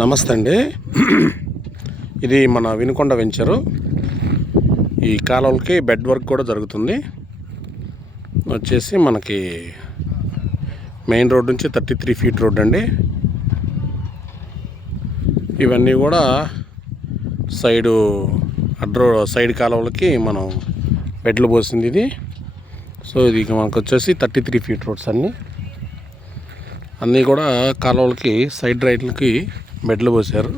నమస్తే అండి ఇది మన వినుకొండ వెంచరు. ఈ కాలువలకి బెడ్ వర్క్ కూడా జరుగుతుంది. వచ్చేసి మనకి మెయిన్ రోడ్ నుంచి థర్టీ త్రీ ఫీట్ రోడ్ అండి. ఇవన్నీ కూడా సైడు అడ్రో సైడ్ కాలువలకి మనం బెడ్లు పోసింది ఇది. సో ఇది మనకు వచ్చేసి థర్టీ త్రీ ఫీట్ రోడ్స్ అన్నీ అన్నీ కూడా కాలువలకి సైడ్ రైట్లకి బెడ్లు పోసారు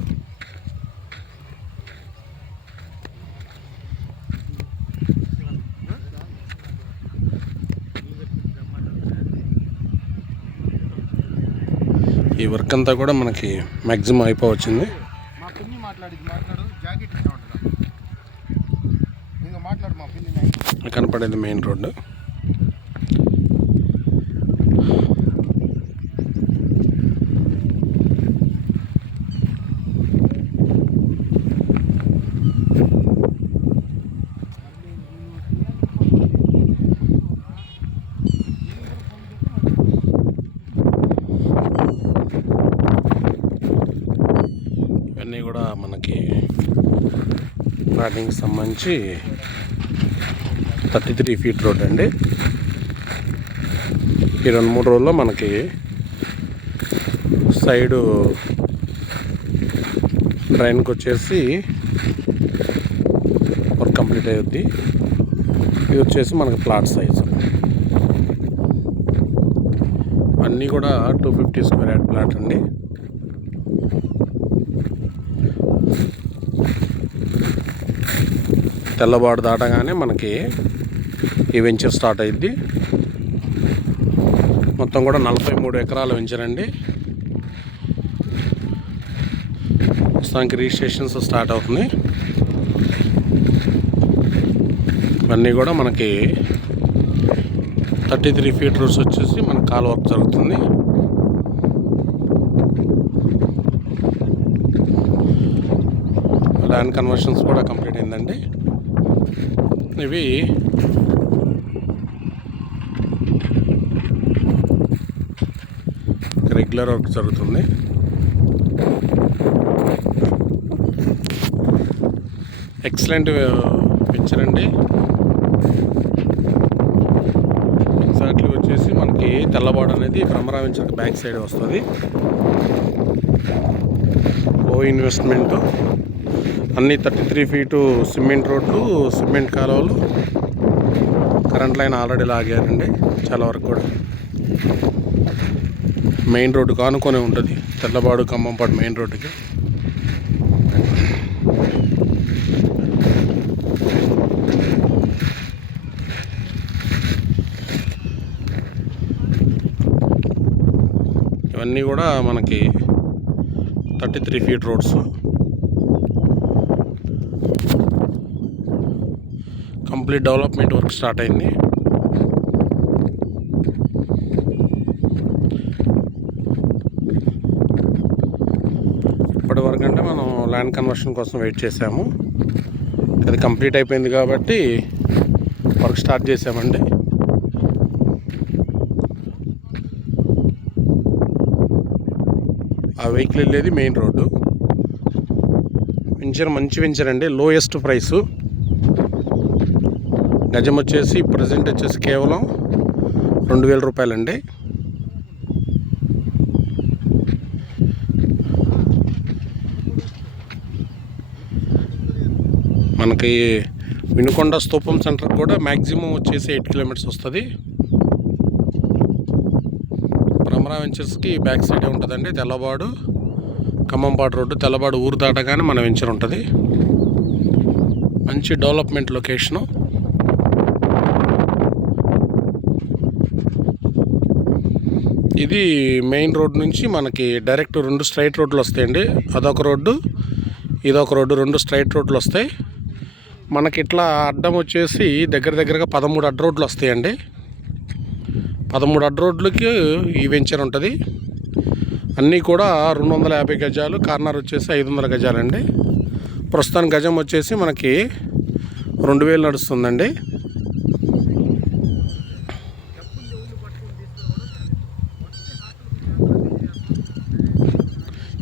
ఈ వర్క్ అంతా కూడా మనకి మ్యాక్సిమం అయిపోవచ్చింది. కనపడేది మెయిన్ రోడ్డు ఇవన్నీ కూడా మనకి ప్లాటింగ్కి సంబంధించి థర్టీ త్రీ ఫీట్ రోడ్ అండి. ఈ రెండు మూడు రోజుల్లో మనకి సైడు డ్రైన్కి వచ్చేసి వర్క్ కంప్లీట్ అయ్యుద్ది ఇది వచ్చేసి మనకి ప్లాట్ సైజు. అన్నీ కూడా two fifty square yard plot అండి. తెల్లబాటు దాటగానే మనకి ఈ వెంచర్ స్టార్ట్ అయింది మొత్తం కూడా నలభై మూడు ఎకరాల వెంచర్ అండి. ప్రస్తుతానికి రిజిస్ట్రేషన్స్ స్టార్ట్ అవుతుంది ఇవన్నీ కూడా మనకి థర్టీ త్రీ ఫీట్ రూట్స్ వచ్చేసి మన కాల్ వర్క్ జరుగుతుంది. ల్యాండ్ కన్వర్షన్స్ కూడా కంప్లీట్ అయిందండి. ఇవి రెగ్యులర్ వర్క్ జరుగుతుంది. ఎక్సలెంట్ పిక్చర్ అండి. ఎగ్జాక్ట్లీ వచ్చేసి మనకి తెల్లబాడు అనేది భ్రమరా బ్యాక్ సైడ్ వస్తుంది. ఓ ఇన్వెస్ట్మెంట్. అన్నీ థర్టీ త్రీ ఫీటు సిమెంట్ రోడ్లు సిమెంట్ కాలువలు. కరెంట్ లైన్ ఆల్రెడీ లాగారండి చాలా వరకు కూడా. మెయిన్ రోడ్డు కానుకొని ఉంటుంది తెల్లబాడు ఖమ్మంపాడు మెయిన్ రోడ్డుకి. ఇవన్నీ కూడా మనకి thirty three feet roads. Complete development work start అయింది. ఇప్పటి వరకు అంటే మనం ల్యాండ్ కన్వర్షన్ కోసం వెయిట్ చేసాము. అది కంప్లీట్ అయిపోయింది కాబట్టి వర్క్ స్టార్ట్ చేసామండి. ఆ వెహికల్ వెళ్ళేది మెయిన్ రోడ్డు. వెంచర్ మంచి వెంచర్ అండి లోయెస్ట్ ప్రైసు గజం వచ్చేసి ప్రజెంట్ వచ్చేసి కేవలం రెండు వేల రూపాయలండి. మనకి వినుకొండ స్తూపం సెంటర్ కూడా మ్యాక్సిమం వచ్చేసి ఎయిట్ కిలోమీటర్స్ వస్తుంది. భ్రమరా వెంచర్స్కి బ్యాక్ సైడే ఉంటుందండి తెల్లబాడు ఖమ్మంపాడు రోడ్డు తెల్లబాడు ఊరు దాటగానే మన వెంచర్ ఉంటుంది. మంచి డెవలప్మెంట్ లొకేషను. ఇది మెయిన్ రోడ్ నుంచి మనకి డైరెక్ట్ రెండు స్ట్రైట్ రోడ్లు వస్తాయండి. అదొక రోడ్డు ఇదొక రోడ్డు రెండు స్ట్రైట్ రోడ్లు వస్తాయి. మనకి ఇట్లా అడ్డం వచ్చేసి దగ్గర దగ్గరగా పదమూడు అడ్డ రోడ్లు వస్తాయండి. పదమూడు అడ్డ రోడ్లకి ఈ వెంచర్ ఉంటుంది. అన్నీ కూడా రెండు వందల యాభై గజాలు కార్నర్ వచ్చేసి ఐదు వందల గజాలండి. ప్రస్తుతానికి గజం వచ్చేసి మనకి రెండు వేలు నడుస్తుందండి.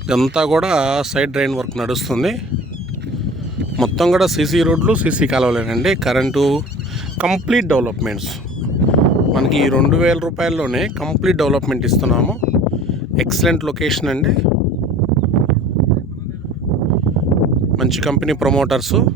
ఇదంతా కూడా సైడ్ డ్రైన్ వర్క్ నడుస్తుంది. మొత్తం కూడా సీసీ రోడ్లు సీసీ కాలువలేనండి. Current complete developments. మనకి ఈ రెండు వేల రూపాయల్లోనే కంప్లీట్ డెవలప్మెంట్ ఇస్తున్నాము. ఎక్సలెంట్ లొకేషన్ అండి. మంచి కంపెనీ ప్రమోటర్సు.